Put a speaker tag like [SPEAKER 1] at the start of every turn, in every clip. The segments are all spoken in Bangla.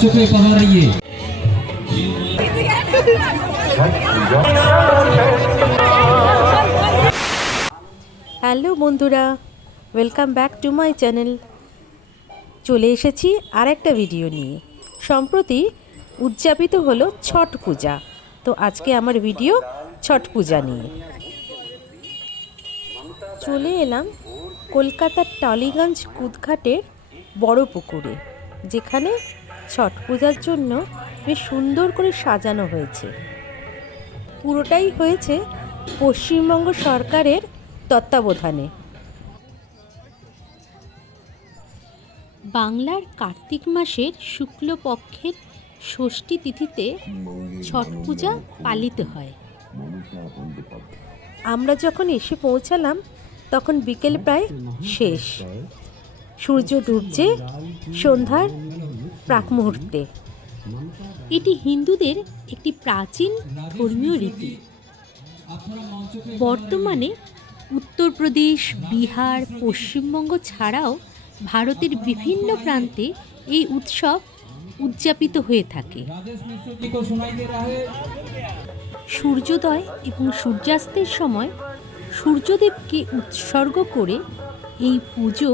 [SPEAKER 1] চোখে পাহাড়
[SPEAKER 2] হ্যালো বন্ধুরা welcome back to my channel চলে এসেছি আর একটা ভিডিও নিয়ে। সম্প্রতি উদযাপিত হলো ছট পূজা। তো আজকে আমার ভিডিও ছট পূজা নিয়ে। চলে এলাম কলকাতার টালিগঞ্জ কুদঘাটের বড় পুকুরে। যেখানে ছট পূজার জন্য বেশ সুন্দর করে সাজানো হয়েছে। পুরোটাই হয়েছে পশ্চিমবঙ্গ সরকারের তত্ত্বাবধানে। বাংলার কার্তিক মাসের শুক্লপক্ষের ষষ্ঠী তিথিতে ছট পূজা পালিত হয়। আমরা যখন এসে পৌঁছালাম, তখন বিকেল প্রায় শেষ। সূর্য ডুবছে সন্ধ্যার প্রাক মুহূর্তে। এটি হিন্দুদের একটি প্রাচীন ধর্মীয় রীতি। বর্তমানে উত্তরপ্রদেশ, বিহার, পশ্চিমবঙ্গ ছাড়াও ভারতের বিভিন্ন প্রান্তে এই উৎসব উদযাপিত হয়ে থাকে। সূর্যোদয় এবং সূর্যাস্তের সময় সূর্যদেবকে উৎসর্গ করে এই পুজো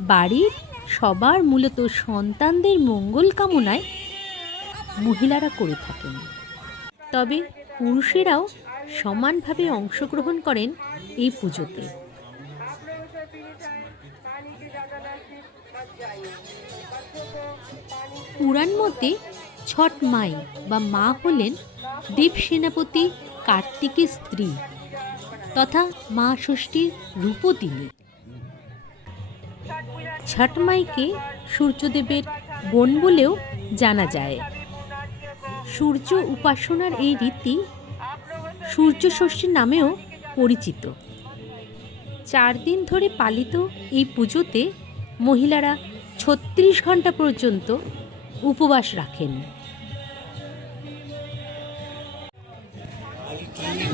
[SPEAKER 2] বাড়ির সবার মূলত সন্তানদের মঙ্গল কামনায় মহিলারা করে থাকেন। তবে পুরুষেরাও সমানভাবে অংশগ্রহণ করেন এই পুজোতে। পুরাণ মতে ছট মাই বা মা হলেন দেব সেনাপতি কার্তিকের স্ত্রী তথা মা ষষ্ঠীর রূপও তিনি ছট মাইকে সূর্যদেবের বোন বলেও জানা যায় সূর্য উপাসনার এই রীতি সূর্য ষষ্ঠী নামেও পরিচিত চার দিন ধরে পালিত এই পুজোতে মহিলারা ছত্রিশ ঘন্টা পর্যন্ত উপবাস রাখেন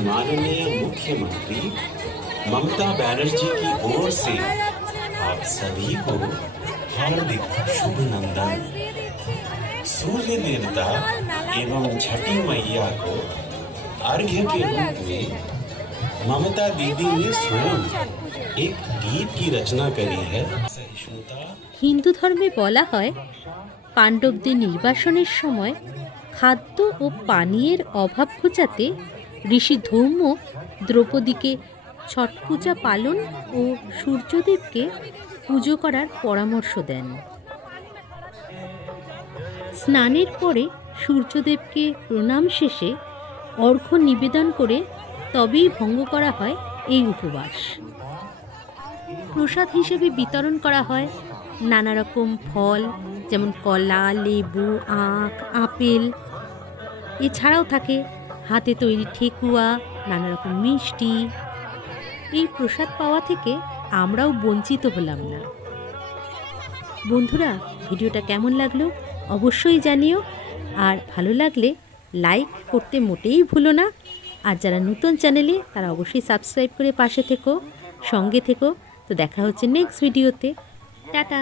[SPEAKER 3] माननीय मुख्यमंत्री ममता बनर्जी की ओर से आप सभी को हार्दिक शुभ नंदन सूर्य देवता एवं छठी मैया को अर्घ्य के रूप में ममता दीदी ने स्वयं एक गीत की रचना करी है सहिष्णुता
[SPEAKER 2] হিন্দু ধর্মে বলা হয় পাণ্ডবদের নির্বাসনের সময় খাদ্য ও পানীয়ের অভাব ঘোচাতে ঋষি ধৌম দ্রৌপদীকে ছট পূজা পালন ও সূর্যদেবকে পুজো করার পরামর্শ দেন। স্নানের পরে সূর্যদেবকে প্রণাম শেষে অর্ঘ্য নিবেদন করে তবেই ভঙ্গ করা হয় এই উপবাস। প্রসাদ হিসেবে বিতরণ করা হয় নানা রকম ফল, যেমন কলা, লেবু, আখ, আপেল। এছাড়াও থাকে হাতে তৈরি ঠেকুয়া, নানা রকম মিষ্টি। এই প্রসাদ পাওয়া থেকে আমরাও বঞ্চিত হলাম না। বন্ধুরা, ভিডিওটা কেমন লাগল অবশ্যই জানিও, আর ভালো লাগলে লাইক করতে মোটেই ভুলো না। আর যারা নতুন চ্যানেলে, তারা অবশ্যই সাবস্ক্রাইব করে পাশে থেকো, সঙ্গে থেকো। তো দেখা হচ্ছে নেক্সট ভিডিওতে। টাটা!